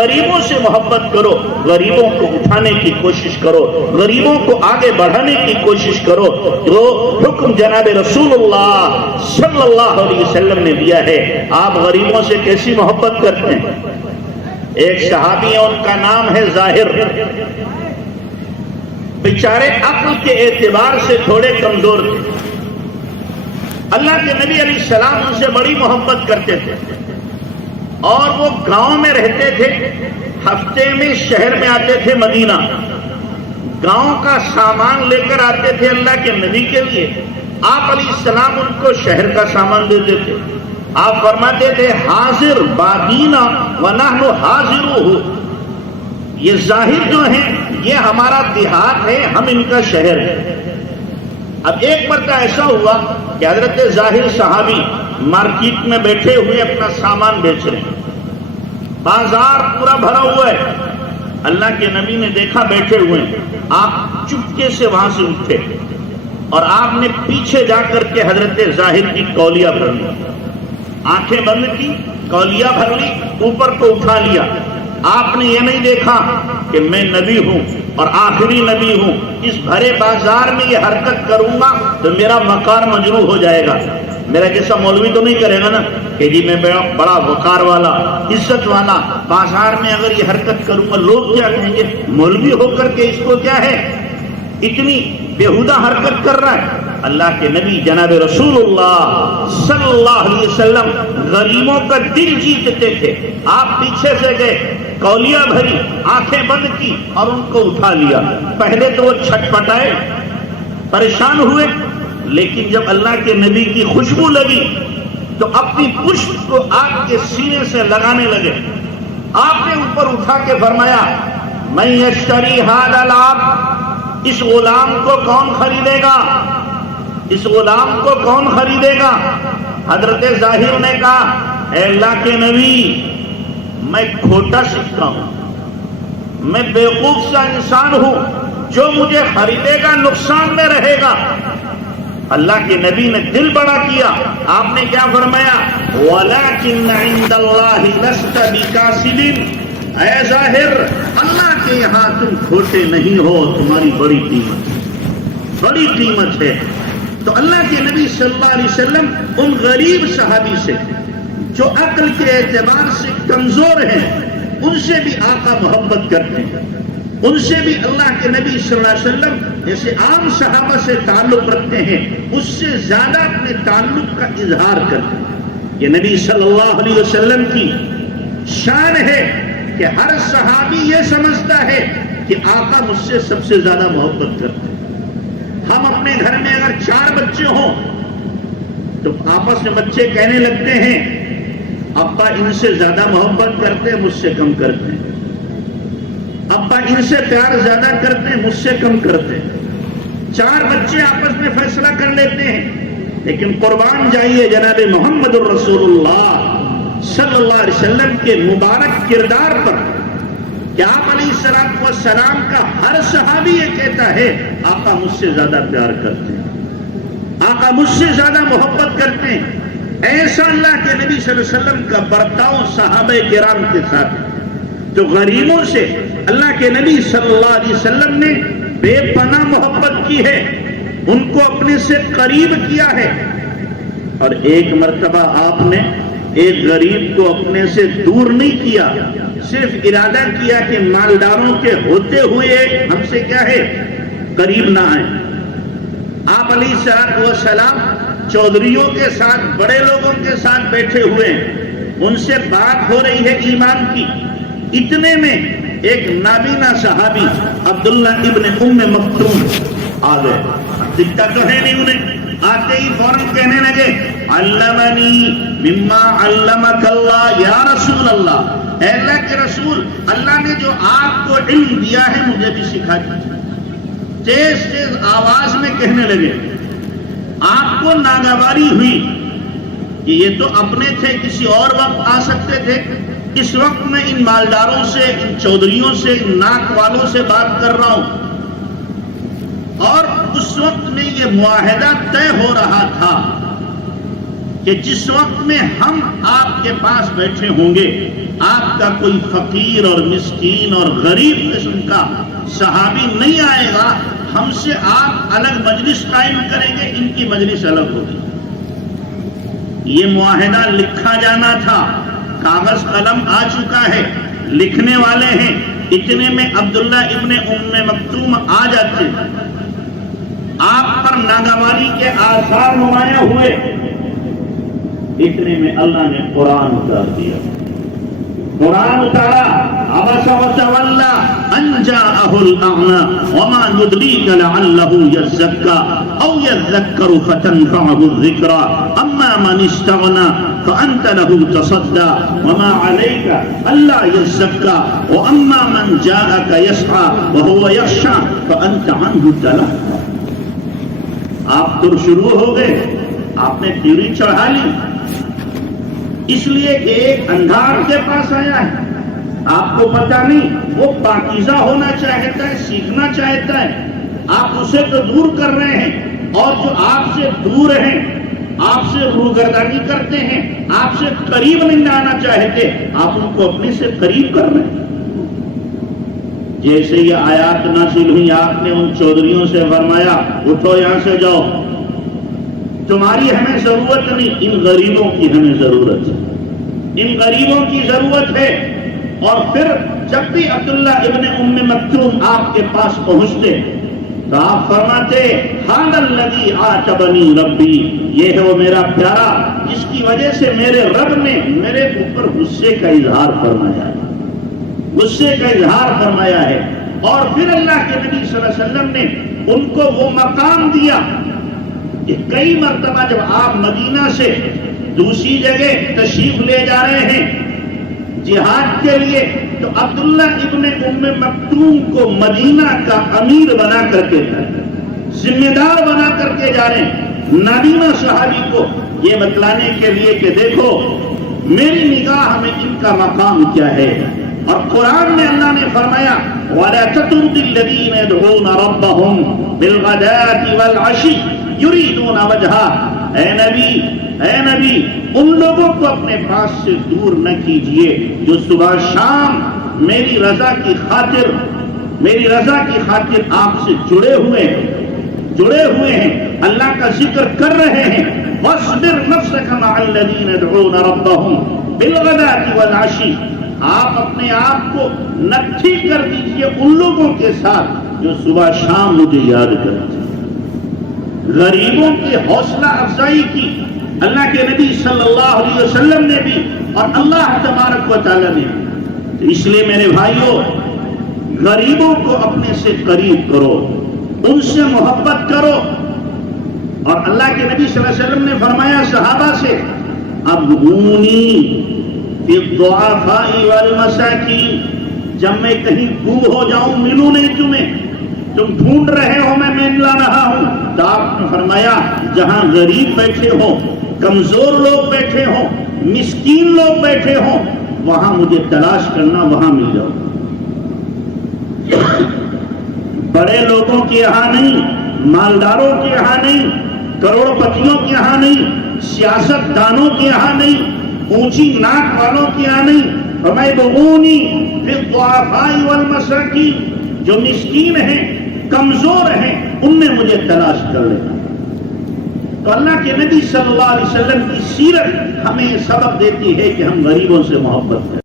غریبوں سے محبت کرو، غریبوں کو اٹھانے کی کوشش کرو، غریبوں کو آگے بڑھانے کی کوشش کرو۔ جو حکم جناب رسول اللہ صلی اللہ علیہ وسلم نے دیا ہے، آپ غریبوں سے کیسی محبت کرتے ہیں؟ ایک صحابی ہے، ان کا نام ہے ظاہر، بیچارے عقل کے اعتبار سے تھوڑے کمزور تھے۔ اللہ کے نبی علیہ السلام ان سے بڑی محبت کرتے تھے، اور وہ گاؤں میں رہتے تھے، ہفتے میں شہر میں آتے تھے مدینہ، گاؤں کا سامان لے کر آتے تھے اللہ کے نبی کے لیے۔ آپ علیہ السلام ان کو شہر کا سامان دیتے تھے۔ آپ فرماتے تھے حاضر بادینا ونحن حاضروہ، یہ ظاہر جو ہیں یہ ہمارا دیہات ہے، ہم ان کا شہر ہے۔ اب ایک مرتبہ ایسا ہوا کہ حضرت ظاہر صحابی مارکیٹ میں بیٹھے ہوئے اپنا سامان بیچ رہے ہیں، بازار پورا بھرا ہوا ہے۔ اللہ کے نبی نے دیکھا بیٹھے ہوئے، آپ چپکے سے وہاں سے اٹھے اور آپ نے پیچھے جا کر کے حضرت ظاہر کی کولیا بھر لی، آنکھیں بند کی، کولیا بھر لی، اوپر کو اٹھا لیا۔ آپ نے یہ نہیں دیکھا کہ میں نبی ہوں اور آخری نبی ہوں، اس بھرے بازار میں یہ حرکت کروں گا تو میرا وقار مجروح ہو جائے گا۔ میرا جیسا مولوی تو نہیں کرے گا نا کہ جی میں بڑا وقار والا، عزت والا، بازار میں اگر یہ حرکت کروں گا لوگ کیا کہیں گے؟ مولوی ہو کر کے اس کو کیا ہے، اتنی بیہودہ حرکت کر رہا ہے۔ اللہ کے نبی جناب رسول اللہ صلی اللہ علیہ وسلم غریبوں کا دل جیتتے تھے۔ آپ پیچھے سے گئے، کولیا بھری، آنکھیں بند کی اور ان کو اٹھا لیا۔ پہلے تو وہ چھٹپٹائے، پریشان ہوئے، لیکن جب اللہ کے نبی کی خوشبو لگی تو اپنی پشت کو آگ کے سینے سے لگانے لگے۔ آپ نے اوپر اٹھا کے فرمایا من یشتری ھذا العبد، اس غلام کو کون خریدے گا؟ اس غلام کو کون خریدے گا؟ حضرت ظاہر نے کہا اے اللہ کے نبی، میں کھوٹا سکھتا ہوں، میں بیوقوف سا انسان ہوں، جو مجھے خریدے گا نقصان میں رہے گا۔ اللہ کے نبی نے دل بڑا کیا، آپ نے کیا فرمایا وَلَكِنَّ عِندَ اللَّهِ لَسْتَ بِكَاسِبٍ، اے ظاہر اللہ کے یہاں تم کھوٹے نہیں ہو، تمہاری بڑی قیمت، بڑی قیمت ہے۔ تو اللہ کے نبی صلی اللہ علیہ وسلم ان غریب صحابی سے جو عقل کے اعتبار سے کمزور ہیں، ان سے بھی آقا محبت کرتے ہیں، ان سے بھی اللہ کے نبی صلی اللہ علیہ وسلم جیسے عام صحابہ سے تعلق رکھتے ہیں، اس سے زیادہ اپنے تعلق کا اظہار کرتے ہیں۔ یہ نبی صلی اللہ علیہ وسلم کی شان ہے کہ ہر صحابی یہ سمجھتا ہے کہ آقا مجھ سے سب سے زیادہ محبت کرتے ہیں۔ ہم اپنے گھر میں اگر 4 بچے ہوں تو آپس میں بچے کہنے لگتے ہیں ابا ان سے زیادہ محبت کرتے ہیں، مجھ سے کم کرتے ہیں، ابا ان سے پیار زیادہ کرتے ہیں، مجھ سے کم کرتے ہیں۔ 4 بچے آپس میں فیصلہ کر لیتے ہیں، لیکن قربان جائیے جناب محمد الرسول اللہ صلی اللہ علیہ وسلم کے مبارک کردار پر کہ آپ علیہ السلام کا ہر صحابی یہ کہتا ہے آقا مجھ سے زیادہ پیار کرتے ہیں، آقا مجھ سے زیادہ محبت کرتے ہیں۔ ایسا اللہ کے نبی صلی اللہ علیہ وسلم کا برتاؤ صحابہ کرام کے ساتھ، جو غریبوں سے اللہ کے نبی صلی اللہ علیہ وسلم نے بے پناہ محبت کی ہے، ان کو اپنے سے قریب کیا ہے۔ اور ایک مرتبہ آپ نے ایک غریب کو اپنے سے دور نہیں کیا، صرف ارادہ کیا کہ مالداروں کے ہوتے ہوئے ہم سے کیا ہے، قریب نہ آئیں۔ آپ علیہ السلام چودھریوں کے ساتھ، بڑے لوگوں کے ساتھ بیٹھے ہوئے ہیں، ان سے بات ہو رہی ہے ایمان کی، اتنے میں ایک نابینا صحابی عبداللہ ابن ام مکتوم آ گئے۔ دکھتا تو ہے نہیں انہیں، آتے ہی فوراً کہنے لگے علمنی مما علمک اللہ یا رسول اللہ، اے اللہ کے رسول، اللہ نے جو آپ کو علم دیا ہے مجھے بھی سکھا دیجیے۔ تیز تیز آواز میں کہنے لگے۔ آپ کو ناگواری ہوئی کہ یہ تو اپنے تھے، کسی اور وقت آ سکتے تھے، اس وقت میں ان مالداروں سے، ان چودھریوں سے، ان ناک والوں سے بات کر رہا ہوں، اور اس وقت میں یہ معاہدہ طے ہو رہا تھا کہ جس وقت میں ہم آپ کے پاس بیٹھے ہوں گے آپ کا کوئی فقیر اور مسکین اور غریب قسم کا صحابی نہیں آئے گا، ہم سے آپ الگ مجلس قائم کریں گے، ان کی مجلس الگ ہوگی۔ یہ معاہدہ لکھا جانا تھا، کاغذ قلم آ چکا ہے، لکھنے والے ہیں، اتنے میں عبداللہ ابن ام مکتوم آ جاتے، آپ پر ناگواری کے آثار نمایاں ہوئے، اتنے میں اللہ نے قرآن اتار دیا۔ قرآن اتارا، عبس وتولی ان جاءہ الاعمی وما یدریک لعلہ یزکا او یذکر فتنفعہ الذکری اما من استغنی فانت له تصدی وما علیک الا یزکا واما من جاءک یسعی وهو یخشی فانت عنہ تلہی۔ آپ تو شروع ہو گئے، آپ نے تیوری چڑھا لی، اس لیے کہ ایک اندھار کے پاس آیا ہے، آپ کو پتہ نہیں، وہ پاکیزہ ہونا چاہتا ہے، سیکھنا چاہتا ہے، آپ اسے تو دور کر رہے ہیں، اور جو آپ سے دور ہیں، آپ سے روگردانی کرتے ہیں، آپ سے قریب نہیں آنا چاہتے، آپ ان کو اپنے سے قریب کر رہے ہیں۔ جیسے یہ آیات نازل ہوئی، آپ نے ان چودھریوں سے فرمایا اٹھو یہاں سے جاؤ، تمہاری ہمیں ضرورت نہیں، ان غریبوں کی ہمیں ضرورت ہے، ان غریبوں کی ضرورت ہے۔ اور پھر جب بھی عبداللہ ابن ام مکتوم آپ کے پاس پہنچتے تو آپ فرماتے ھذا الذی عاتبنی ربی، یہ ہے وہ میرا پیارا جس کی وجہ سے میرے رب نے میرے اوپر غصے کا اظہار فرمایا ہے، غصے کا اظہار فرمایا ہے۔ اور پھر اللہ کے نبی صلی اللہ علیہ وسلم نے ان کو وہ مقام دیا کہ کئی مرتبہ جب آپ مدینہ سے دوسری جگہ تشریف لے جا رہے ہیں جہاد کے لیے، تو عبداللہ ابن ام مکتوم کو مدینہ کا امیر بنا کر کے ذمہ دار بنا کر کے جا رہے ہیں، نابینا صحابی کو یہ بتلانے کے لیے کہ دیکھو میری نگاہ میں ان کا مقام کیا ہے۔ اور قرآن میں اللہ نے فرمایا وَلَا تَطْرُدِ الَّذِينَ يَدْعُونَ رَبَّهُمْ بِالْغَدَاةِ وَالْعَشِيِّ يُرِيدُونَ وَجْهَهُ۔ اے نبی ان لوگوں کو اپنے پاس سے دور نہ کیجئے جو صبح شام میری رضا کی خاطر آپ سے جڑے ہوئے ہیں، اللہ کا ذکر کر رہے ہیں۔ وَاصْبِرْ نَفْسَكَ مَعَ الَّذِينَ يَدْعُونَ رَبَّهُمْ بِالْغَدَاةِ وَالْعَشِيِّ، آپ اپنے آپ کو نٹھی کر دیجئے ان لوگوں کے ساتھ جو صبح شام مجھے یاد کرتے ہیں۔ غریبوں کی حوصلہ افزائی کی اللہ کے نبی صلی اللہ علیہ وسلم نے بھی اور اللہ تبارک و تعالیٰ نے بھی۔ تو اس لیے میرے بھائیوں، غریبوں کو اپنے سے قریب کرو، ان سے محبت کرو۔ اور اللہ کے نبی صلی اللہ علیہ وسلم نے فرمایا صحابہ سے ابغونی فی الضعفاء والمساکین، جب میں کہیں دور ہو جاؤں ملوں نہیں تمہیں، تم ڈھونڈ رہے ہو میں مل رہا ہوں، تو آپ نے فرمایا جہاں غریب بیٹھے ہو، کمزور لوگ بیٹھے ہوں، مسکین لوگ بیٹھے ہوں، وہاں مجھے تلاش کرنا، وہاں مل جاؤ۔ بڑے لوگوں کے یہاں نہیں، مالداروں کے یہاں نہیں، کروڑ پتیوں کے یہاں نہیں، سیاست دانوں کے یہاں نہیں، اونچی ناک والوں کے یہاں نہیں۔ فَمَيْبُغُونِي فِي الضُّعَفَاءِ وَالْمَسَاكِينِ، جو مسکین ہیں، کمزور ہیں، ان میں مجھے تلاش کر لینا۔ تو اللہ کے نبی صلی اللہ علیہ وسلم کی سیرت ہمیں سبق دیتی ہے کہ ہم غریبوں سے محبت کریں۔